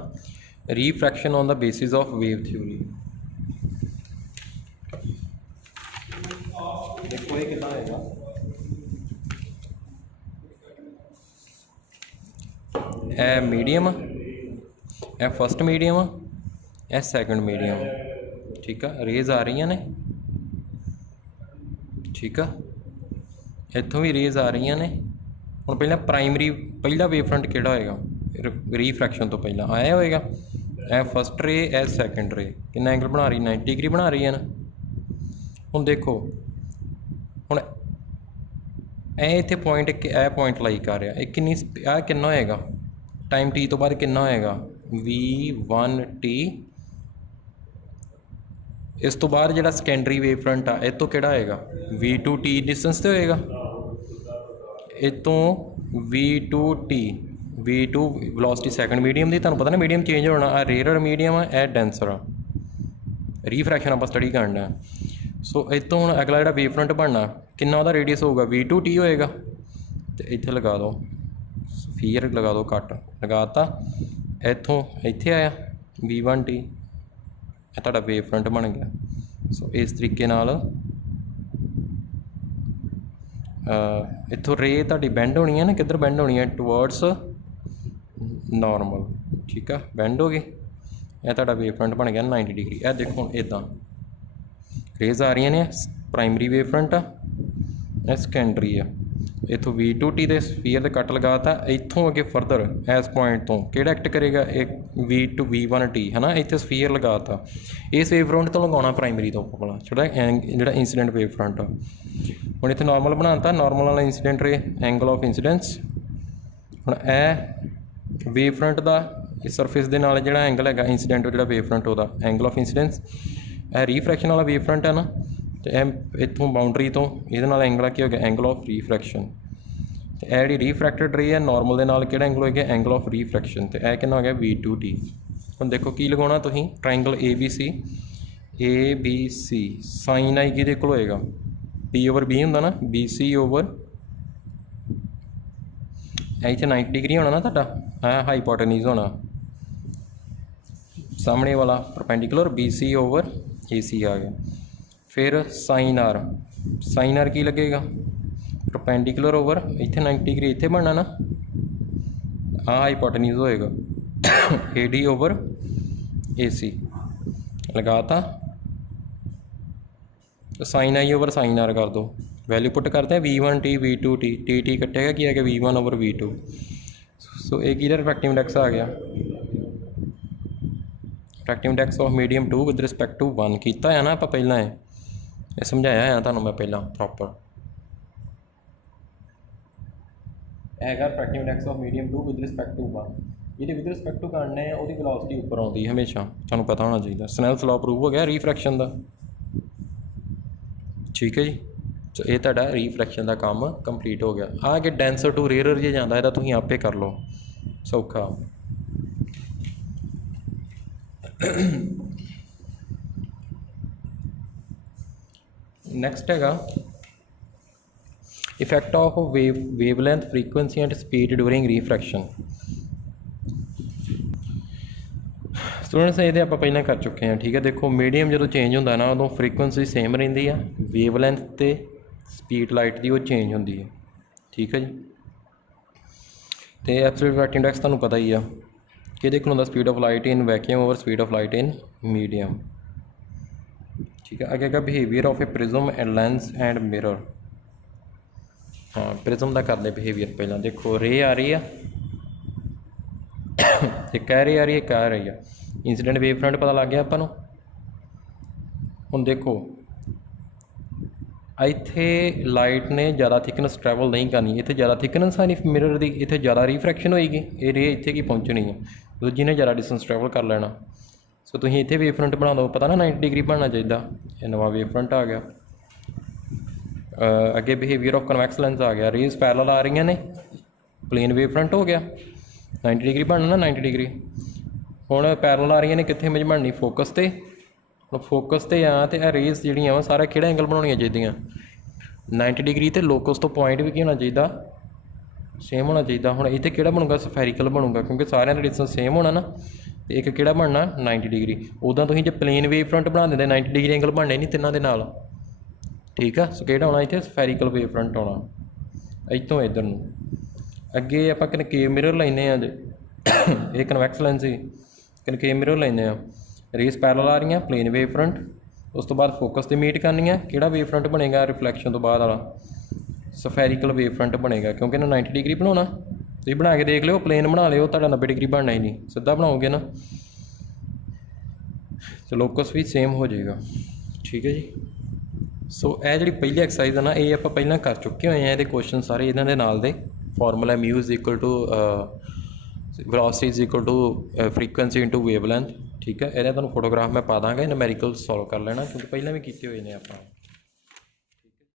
refraction on the basis of wave theory. ਦੇਖੋ ਇਹ ਕਿੱਦਾਂ ਆਏਗਾ? ਇਹ ਮੀਡੀਅਮ, ਇਹ ਫਸਟ ਮੀਡੀਅਮ, ਇਹ ਸੈਕਿੰਡ ਮੀਡੀਅਮ, ਠੀਕ ਆ। ਰੇਜ਼ ਆ ਰਹੀਆਂ ਨੇ, ਠੀਕ ਆ। ਇੱਥੋਂ ਵੀ ਰੇਜ਼ ਆ ਰਹੀਆਂ ਨੇ। ਹੁਣ ਪਹਿਲਾਂ ਪ੍ਰਾਇਮਰੀ, ਪਹਿਲਾ ਵੇਵ ਫਰੰਟ ਕਿਹੜਾ ਹੋਏਗਾ? ਰੀਫ੍ਰੈਕਸ਼ਨ ਤੋਂ ਪਹਿਲਾਂ ਆਇਆ ਹੋਏਗਾ। ਇਹ ਫਸਟ ਰੇ, ਇਹ ਸੈਕਿੰਡ ਰੇ, ਕਿੰਨਾ ਐਂਗਲ ਬਣਾ ਰਹੀ? 90 ਡਿਗਰੀ ਬਣਾ ਰਹੀ ਹੈ ਨਾ। ਹੁਣ ਦੇਖੋ, ਹੁਣ ਇਹ ਇੱਥੇ ਪੁਆਇੰਟ, ਇਹ ਪੁਆਇੰਟ ਲਾਈ ਕਰ ਰਿਹਾ, ਇਹ ਕਿੰਨੀ ਆਹ ਕਿੰਨਾ ਹੋਏਗਾ? ਟਾਈਮ ਟੀ ਤੋਂ ਬਾਅਦ ਕਿੰਨਾ ਹੋਏਗਾ? V1T। ਇਸ ਤੋਂ ਬਾਅਦ ਜਿਹੜਾ ਸੈਕੰਡਰੀ ਵੇਵ ਫਰੰਟ ਆ, ਇਹ ਤੋਂ ਕਿਹੜਾ ਹੋਏਗਾ? V2T ਡਿਸਟੈਂਸ 'ਤੇ ਹੋਏਗਾ। ਇਹ ਤੋਂ V2T, V2 velocity second medium ਦੀ। ਤੁਹਾਨੂੰ ਪਤਾ ਨਾ ਮੀਡੀਅਮ ਚੇਂਜ ਹੋਣਾ, ਆ ਰੇਅਰਰ ਮੀਡੀਅਮ ਆ, ਇਹ ਡੈਂਸਰ ਆ। ਰੀਫ੍ਰੈਕਸ਼ਨ ਆਪਾਂ ਸਟੱਡੀ ਕਰਨਾ। ਸੋ ਇਹ ਤੋਂ ਹੁਣ ਅਗਲਾ ਜਿਹੜਾ ਵੇਵ ਫਰੰਟ ਬਣਨਾ, ਕਿੰਨਾ ਉਹਦਾ ਰੇਡੀਅਸ ਹੋਊਗਾ? V2T ਹੋਏਗਾ। ਅਤੇ ਇੱਥੇ ਲਗਾ ਦਿਓ ਸਫੀਅਰ, ਲਗਾ ਦਿਓ ਕੱਟ, ਲਗਾਤਾ। ਇੱਥੋਂ ਇੱਥੇ ਆਇਆ V1T, ਇਹ ਤੁਹਾਡਾ ਵੇਵ ਫਰੰਟ ਬਣ ਗਿਆ। ਸੋ ਇਸ ਤਰੀਕੇ ਨਾਲ ਇੱਥੋਂ ਰੇ ਤੁਹਾਡੀ ਬੈਂਡ ਹੋਣੀ ਹੈ ਨਾ, ਕਿੱਧਰ ਬੈਂਡ ਹੋਣੀ ਹੈ, ਟੂਵਰਡਸ ਨੋਰਮਲ। ਠੀਕ ਆ, ਬੈਂਡ ਹੋ ਗਈ। ਇਹ ਤੁਹਾਡਾ ਵੇਵ ਫਰੰਟ ਬਣ ਗਿਆ 90 ਡਿਗਰੀ। ਇਹ ਦੇਖੋ ਹੁਣ ਇੱਦਾਂ ਰੇਜ਼ ਆ ਰਹੀਆਂ ਨੇ, ਪ੍ਰਾਇਮਰੀ ਵੇਵ ਫਰੰਟ ਆ, ਇਹ ਸੈਕੰਡਰੀ ਆ। ਇੱਥੋਂ V2T ਦੇ ਸਫੀਅਰ ਦੇ ਕੱਟ ਲਗਾਤਾ। ਇੱਥੋਂ ਅੱਗੇ ਫਰਦਰ ਇਸ ਪੁਆਇੰਟ ਤੋਂ ਕਿਹੜਾ ਐਕਟ ਕਰੇਗਾ, ਇੱਕ V1T ਹੈ ਨਾ, ਇੱਥੇ ਸਫੀਅਰ ਲਗਾਤਾ। ਇਸ ਵੇਵ ਫਰੰਟ ਤੋਂ ਲਗਾਉਣਾ ਪ੍ਰਾਇਮਰੀ ਤੋਂ ਪਹਿਲਾਂ, ਜਿਹੜਾ ਇੰਸੀਡੈਂਟ ਵੇਵ ਫਰੰਟ ਆ। ਹੁਣ ਇੱਥੇ ਨਾਰਮਲ ਬਣਾਤਾ, ਨਾਰਮਲ ਵਾਲਾ ਇੰਸੀਡੈਂਟ ਰੇ, ਐਂਗਲ ਆਫ ਇੰਸੀਡੈਂਸ। ਹੁਣ ਇਹ ਵੇਵ ਫਰੰਟ ਦਾ ਇਸ ਸਰਫੇਸ ਦੇ ਨਾਲ ਜਿਹੜਾ ਐਂਗਲ ਹੈਗਾ ਇੰਸੀਡੈਂਟ, ਜਿਹੜਾ ਵੇਵ ਫਰੰਟ ਉਹਦਾ ਐਂਗਲ ਆਫ ਇੰਸੀਡੈਂਸ। ਇਹ ਰੀਫਰੈਕਸ਼ਨ ਵਾਲਾ ਵੇਵ ਫਰੰਟ ਹੈ ਨਾ, ਅਤੇ ਇਹ ਇੱਥੋਂ ਬਾਊਂਡਰੀ ਤੋਂ ਇਹਦੇ ਨਾਲ ਐਂਗਲ ਕੀ ਹੋ ਗਿਆ, ਐਂਗਲ ਆਫ ਰੀਫਰੈਕਸ਼ਨ। ਅਤੇ ਇਹ ਜਿਹੜੀ ਰੀਫਰੈਕਟਡ ਰੇ ਹੈ ਨੋਰਮਲ ਦੇ ਨਾਲ ਕਿਹੜਾ ਐਂਗਲ ਹੋ ਗਿਆ, ਐਂਗਲ ਆਫ ਰੀਫਰੈਕਸ਼ਨ। ਅਤੇ ਇਹ ਕਿੰਨਾ ਹੋ ਗਿਆ, V2T। ਹੁਣ ਦੇਖੋ ਕੀ ਲਗਾਉਣਾ ਤੁਸੀਂ, ਟਰਾਇੰਗਲ ABC ਸਾਈਨ ਆਈ ਕਿਹਦੇ ਕੋਲ ਹੋਏਗਾ, P/B ਹੁੰਦਾ ਨਾ, BC ਓਵਰ ਇੱਥੇ 90 ਡਿਗਰੀ ਹੋਣਾ ਨਾ ਤੁਹਾਡਾ, ਇਹ ਹਾਈਪੋਟੇਨਿਊਜ਼ ਹੋਣਾ ਸਾਹਮਣੇ ਵਾਲਾ ਪਰਪੈਂਡੀਕੂਲਰ, BC ਓਵਰ AC ਆ ਗਿਆ। ਫਿਰ ਸਾਈਨ ਆਰ ਕੀ ਲੱਗੇਗਾ, ਪਰਪੈਂਡੀਕੂਲਰ ਓਵਰ ਇੱਥੇ 90 ਡਿਗਰੀ ਇੱਥੇ ਬਣਨਾ ਨਾ, ਆਹ ਹਾਈਪੋਟੇਨਿਊਜ਼ ਹੋਏਗਾ AD ਓਵਰ AC ਲਗਾਤਾ। ਸਾਈਨ ਆਈ ਓਵਰ ਸਾਈਨ ਆਰ ਕਰ ਦਿਓ, ਵੈਲਿਊ ਪੁੱਟ ਕਰਦੇ ਆ V1T V2T, T ਕੱਟੇਗਾ ਕੀ ਆ ਗਿਆ V1 ਓਵਰ V2। ਸੋ ਇਹ ਕਿਹਦਾ ਰਿਫਰੈਕਟਿਵ ਇੰਡੈਕਸ ਆ ਗਿਆ, refractive index of medium 2 with respect to 1 ਕੀਤਾ ਹੈ ਨਾ ਆਪਾਂ ਪਹਿਲਾਂ, ਇਹ ਸਮਝਾਇਆ ਆ ਤੁਹਾਨੂੰ ਮੈਂ ਪਹਿਲਾਂ ਪ੍ਰੋਪਰ। ਹੈਗਾ refractive index of medium 2 with respect to 1। ਜਿਹਦੇ ਵਿਦ ਰਿਸਪੈਕਟ ਟੂ ਕਰਨੇ ਆ ਉਹਦੀ ਵੈਲੋਸਿਟੀ ਉੱਪਰ ਆਉਂਦੀ ਹਮੇਸ਼ਾ, ਤੁਹਾਨੂੰ ਪਤਾ ਹੋਣਾ ਚਾਹੀਦਾ। ਸਨੈਲਸ ਲਾਅ ਪ੍ਰੂਵ ਹੋ ਗਿਆ ਰੀਫਰੈਕਸ਼ਨ ਦਾ। ਠੀਕ ਹੈ ਜੀ, ਸੋ ਇਹ ਤੁਹਾਡਾ ਰੀਫਰੈਕਸ਼ਨ ਦਾ ਕੰਮ ਕੰਪਲੀਟ ਹੋ ਗਿਆ। ਆ ਕਿ ਡੈਂਸਰ ਟੂ ਰੇਅਰਰ ਜੇ ਜਾਂਦਾ, ਇਹਦਾ ਤੁਸੀਂ ਆਪੇ ਕਰ ਲਓ, ਸੌਖਾ। ਨੈਕਸਟ ਹੈਗਾ effect of wavelength, frequency and speed during refraction. Students ਇਹਦੇ ਆਪਾਂ ਪਹਿਲਾਂ ਕਰ ਚੁੱਕੇ ਹਾਂ। ਠੀਕ ਹੈ, ਦੇਖੋ ਮੀਡੀਅਮ ਜਦੋਂ ਚੇਂਜ ਹੁੰਦਾ ਨਾ, ਉਦੋਂ ਫ੍ਰੀਕੁਐਂਸੀ ਸੇਮ ਰਹਿੰਦੀ ਆ, ਵੇਵਲੈਂਥ ਅਤੇ ਸਪੀਡ ਲਾਈਟ ਦੀ ਉਹ ਚੇਂਜ ਹੁੰਦੀ ਹੈ। ਠੀਕ ਹੈ ਜੀ, ਅਤੇ ਐਬਸੋਲੂਟ ਰਿਫਰੈਕਟਿਵ ਇੰਡੈਕਸ ਤੁਹਾਨੂੰ ਪਤਾ ਹੀ ਆ, ਕਿਹਦੇ ਕੋਲ ਹੁੰਦਾ, speed of light in vacuum over speed of light ਇਨ ਮੀਡੀਅਮ। ਠੀਕ ਹੈ, ਅੱਗੇ ਹੈਗਾ behaviour of A prism and lens and mirror. ਹਾਂ, ਪ੍ਰਿਜ਼ਮ ਦਾ ਕਰਦੇ ਬਿਹੇਵੀਅਰ ਪਹਿਲਾਂ। ਦੇਖੋ ਰੇ ਆ ਰਹੀ ਆ, ਇੱਕ ਕਹਿ ਰਹੀ ਆ ਰਹੀ ਹੈ, ਕਹਿ ਰਹੀ ਆ, ਇੰਸੀਡੈਂਟ ਵੇਵ ਫਰੰਟ ਪਤਾ ਲੱਗ ਗਿਆ ਆਪਾਂ ਨੂੰ। ਹੁਣ ਦੇਖੋ ਇੱਥੇ ਲਾਈਟ ਨੇ ਜ਼ਿਆਦਾ ਥਿਕਨੈਸ ਟਰੈਵਲ ਨਹੀਂ ਕਰਨੀ, ਇੱਥੇ ਜ਼ਿਆਦਾ ਥਿਕਨੈਸ ਆ ਨਹੀਂ ਮਿਰਰ ਦੀ, ਇੱਥੇ ਜ਼ਿਆਦਾ ਰੀਫਰੈਕਸ਼ਨ ਹੋਏਗੀ, ਇਹ ਰੇ ਇੱਥੇ ਕੀ ਪਹੁੰਚਣੀ ਹੈ, ਦੂਜੀ ਨੇ ਜ਼ਿਆਦਾ ਡਿਸਟੈਂਸ ਟਰੈਵਲ ਕਰ ਲੈਣਾ। ਸੋ ਤੁਸੀਂ ਇੱਥੇ ਵੇਵ ਫਰੰਟ ਬਣਾ ਦਿਓ, ਪਤਾ ਨਾ 90 ਡਿਗਰੀ ਬਣਨਾ ਚਾਹੀਦਾ, ਇਹ ਨਵਾਂ ਵੇਵ ਫਰੰਟ ਆ ਗਿਆ। ਅੱਗੇ ਬਿਹੇਵੀਅਰ ਆਫ ਕਨਵੈਕਸ ਲੈਂਸ ਆ ਗਿਆ, ਰੇਜ਼ ਪੈਰਲਲ ਆ ਰਹੀਆਂ ਨੇ, ਪਲੇਨ ਵੇਵ ਫਰੰਟ ਹੋ ਗਿਆ, 90 ਡਿਗਰੀ ਬਣਨਾ ਨਾ 90 ਡਿਗਰੀ। ਹੁਣ ਪੈਰਲਲ ਆ ਰਹੀਆਂ ਨੇ, ਕਿੱਥੇ ਇਮੇਜ ਬਣਨੀ, ਫੋਕਸ 'ਤੇ। ਹੁਣ ਫੋਕਸ 'ਤੇ ਆ, ਅਤੇ ਇਹ ਰੇਜ਼ ਜਿਹੜੀਆਂ ਵਾ ਸਾਰਾ ਕਿਹੜਾ ਐਂਗਲ ਬਣਾਉਣੀਆਂ ਚਾਹੀਦੀਆਂ, 90 ਡਿਗਰੀ। ਅਤੇ ਲੋਕਸ ਤੋਂ ਪੁਆਇੰਟ ਵੀ ਕੀ ਹੋਣਾ ਚਾਹੀਦਾ, ਸੇਮ ਹੋਣਾ ਚਾਹੀਦਾ। ਹੁਣ ਇੱਥੇ ਕਿਹੜਾ ਬਣੂਗਾ, ਸਫੈਰੀਕਲ ਬਣੂਗਾ, ਕਿਉਂਕਿ ਸਾਰਿਆਂ ਦਾ ਡਿਸਟੈਂਸ ਸੇਮ ਹੋਣਾ ਨਾ, ਅਤੇ ਇੱਕ ਕਿਹੜਾ ਬਣਨਾ 90 ਡਿਗਰੀ। ਉੱਦਾਂ ਤੁਸੀਂ ਜੇ ਪਲੇਨ ਵੇਵ ਫਰੰਟ ਬਣਾ ਦਿੰਦੇ 90 ਡਿਗਰੀ ਐਂਗਲ ਬਣਨੇ ਨਹੀਂ ਤਿੰਨਾਂ ਦੇ ਨਾਲ। ਠੀਕ ਆ, ਸੋ ਕਿਹੜਾ ਆਉਣਾ ਇੱਥੇ, ਸਫੈਰੀਕਲ ਵੇਵ ਫਰੰਟ ਆਉਣਾ ਇੱਥੋਂ ਇੱਧਰ ਨੂੰ। ਅੱਗੇ ਆਪਾਂ ਕਨਕੇਵ ਮਿਰਰ ਲੈਂਦੇ ਹਾਂ ਜੇ, ਇਹ ਕਨਵੈਕਸ ਲੈਂਸ ਸੀ, ਕਨਕੇਵ ਮਿਰਰ ਲੈਂਦੇ ਹਾਂ, ਰੇਜ਼ ਪੈਰਲਲ ਆ ਰਹੀਆਂ, ਪਲੇਨ ਵੇਵ ਫਰੰਟ, ਉਸ ਤੋਂ ਬਾਅਦ ਫੋਕਸ 'ਤੇ ਮੀਟ ਕਰਨੀ ਹੈ, ਕਿਹੜਾ ਵੇਵ ਫਰੰਟ ਬਣੇਗਾ, ਰਿਫਲੈਕਸ਼ਨ ਤੋਂ ਬਾਅਦ ਵਾਲਾ ਸਫੈਰੀਕਲ ਵੇਵ ਫਰੰਟ ਬਣੇਗਾ, ਕਿਉਂਕਿ ਇਹਨੂੰ 90 ਡਿਗਰੀ ਬਣਾਉਣਾ। ਤੁਸੀਂ ਬਣਾ ਕੇ ਦੇਖ ਲਿਓ, ਪਲੇਨ ਬਣਾ ਲਿਓ, ਤੁਹਾਡਾ 90 ਡਿਗਰੀ ਬਣਨਾ ਹੀ ਨਹੀਂ, ਸਿੱਧਾ ਬਣਾਓਗੇ ਨਾ, ਤੇ ਲੋਕਸ ਵੀ ਸੇਮ ਹੋ ਜਾਏਗਾ। ਠੀਕ ਹੈ ਜੀ, ਸੋ ਇਹ ਜਿਹੜੀ ਪਹਿਲੀ ਐਕਸਰਸਾਈਜ਼ ਹੈ ਨਾ, ਇਹ ਆਪਾਂ ਪਹਿਲਾਂ ਕਰ ਚੁੱਕੇ ਹੋਏ ਹਾਂ, ਇਹਦੇ ਕੁਐਸਚਨ ਸਾਰੇ ਇਹਨਾਂ ਦੇ ਨਾਲ ਦੇ। Formula μ is equal to velocity is equal to frequency into wavelength. ਠੀਕ ਹੈ, ਇਹਦਾ ਤੁਹਾਨੂੰ ਫੋਟੋਗ੍ਰਾਫ ਮੈਂ ਪਾ ਦਾਂਗਾ, ਨੁਮੈਰੀਕਲ ਸੋਲਵ ਕਰ ਲੈਣਾ, ਕਿਉਂਕਿ ਪਹਿਲਾਂ ਵੀ ਕੀਤੇ ਹੋਏ ਨੇ ਆਪਾਂ।